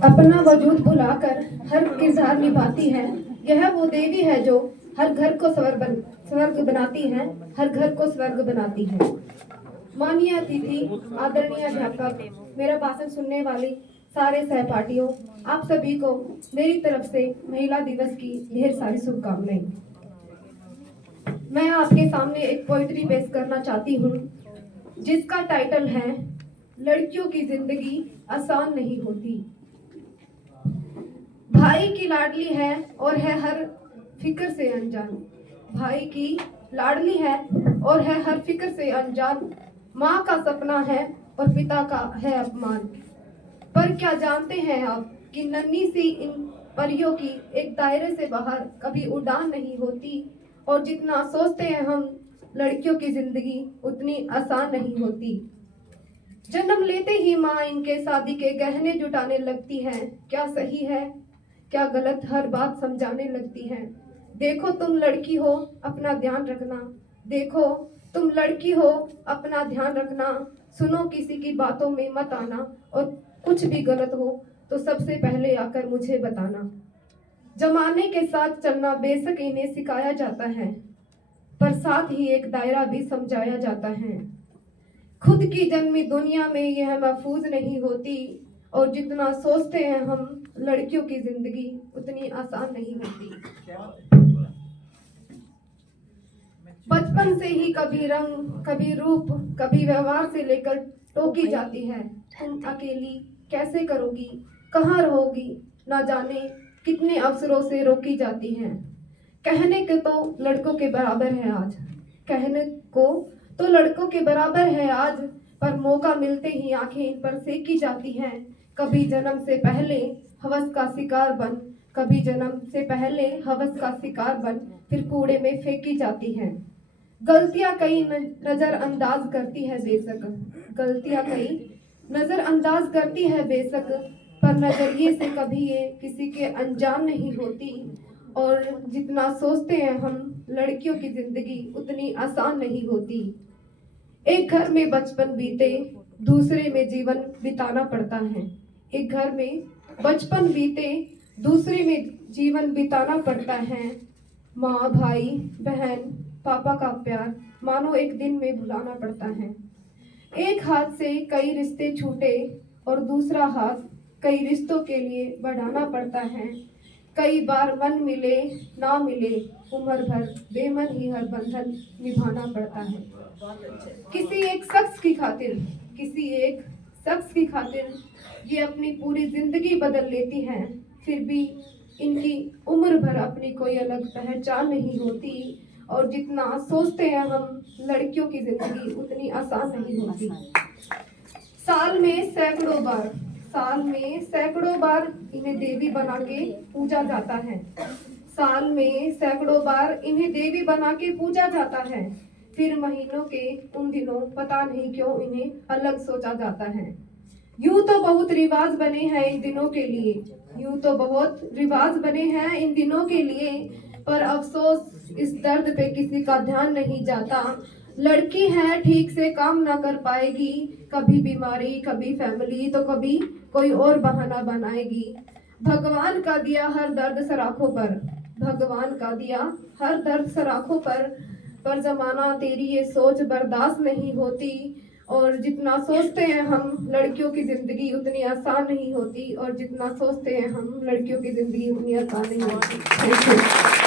अपना वजूद भुलाकर हर किरदार निभाती है। यह वो देवी है जो हर घर को स्वर्ग बनाती है, हर घर को स्वर्ग बनाती है। माननीय अतिथि, आदरणीय अध्यापक, मेरा भाषण सुनने वाले सारे सहपाठियों, आप सभी को मेरी तरफ से महिला दिवस की ढेर सारी शुभकामनाएं। मैं आपके सामने एक पोइट्री पेश करना चाहती हूँ जिसका टाइटल है लड़कियों की जिंदगी आसान नहीं होती। भाई की लाडली है और है हर फिक्र से अनजान। भाई की लाडली है और है हर फिक्र से अनजान। माँ का सपना है और पिता का है अपमान। पर क्या जानते हैं आप कि नन्ही सी इन परियों की एक दायरे से बाहर कभी उड़ान नहीं होती, और जितना सोचते हैं हम लड़कियों की जिंदगी उतनी आसान नहीं होती। जन्म लेते ही माँ इनके शादी के गहने जुटाने लगती है। क्या सही है क्या गलत हर बात समझाने लगती है। देखो तुम लड़की हो अपना ध्यान रखना, देखो तुम लड़की हो अपना ध्यान रखना। सुनो किसी की बातों में मत आना, और कुछ भी गलत हो तो सबसे पहले आकर मुझे बताना। जमाने के साथ चलना बेशक इन्हें सिखाया जाता है, पर साथ ही एक दायरा भी समझाया जाता है। खुद की जन्मी दुनिया में यह महफूज नहीं होती, और जितना सोचते हैं हम लड़कियों की जिंदगी उतनी आसान नहीं होती। बचपन से ही कभी रंग, कभी रूप, कभी व्यवहार से लेकर टोकी जाती है। तुम अकेली कैसे करोगी, कहाँ रहोगी, ना जाने कितने अवसरों से रोकी जाती हैं। कहने के तो लड़कों के बराबर है आज, कहने को तो लड़कों के बराबर है आज, पर मौका मिलते ही आंखें इन पर सेकी जाती हैं। कभी जन्म से पहले हवस का शिकार बन, कभी जन्म से पहले हवस का शिकार बन, फिर कूड़े में फेंकी जाती हैं। गलतियां कई नजरअंदाज करती है बेशक, गलतियां कई नजरअंदाज करती है बेशक, पर नजरिए से कभी ये किसी के अनजान नहीं होती। और जितना सोचते हैं हम लड़कियों की जिंदगी उतनी आसान नहीं होती। एक घर में बचपन बीते, दूसरे में जीवन बिताना पड़ता है। एक घर में बचपन बीते, दूसरे में जीवन बिताना पड़ता है। माँ, भाई, बहन, पापा का प्यार मानो एक दिन में भुलाना पड़ता है। एक हाथ से कई रिश्ते छूटे और दूसरा हाथ कई रिश्तों के लिए बढ़ाना पड़ता है। कई बार मन मिले ना मिले, उम्र भर बेमन ही हर बंधन निभाना पड़ता है। किसी एक शख्स की खातिर, किसी एक शख्स की खातिर ये अपनी पूरी जिंदगी बदल लेती हैं, फिर भी इनकी उम्र भर अपनी कोई अलग पहचान नहीं होती। और जितना सोचते हैं हम लड़कियों की जिंदगी उतनी आसान नहीं होती। साल में सैकड़ों बार इन्हें देवी बना के पूजा जाता है। साल में सैकड़ों बार इन्हें देवी बना के पूजा जाता है। फिर महीनों के उन दिनों पता नहीं क्यों इन्हें अलग सोचा जाता है। यूं तो बहुत रिवाज बने हैं इन दिनों के लिए, यूं तो बहुत रिवाज बने हैं इन दिनों के लिए, पर अफसोस इस दर्द पे किसी का ध्यान नहीं जाता। लड़की है ठीक से काम ना कर पाएगी, कभी बीमारी, कभी फैमिली, तो कभी कोई और बहाना बनाएगी। भगवान का दिया हर दर्द सराखों पर, भगवान का दिया हर दर्द सराखों पर जमाना तेरी ये सोच बर्दाश्त नहीं होती। और जितना सोचते हैं हम लड़कियों की जिंदगी उतनी आसान नहीं होती, और जितना सोचते हैं हम लड़कियों की जिंदगी उतनी आसान नहीं होती। Thank you.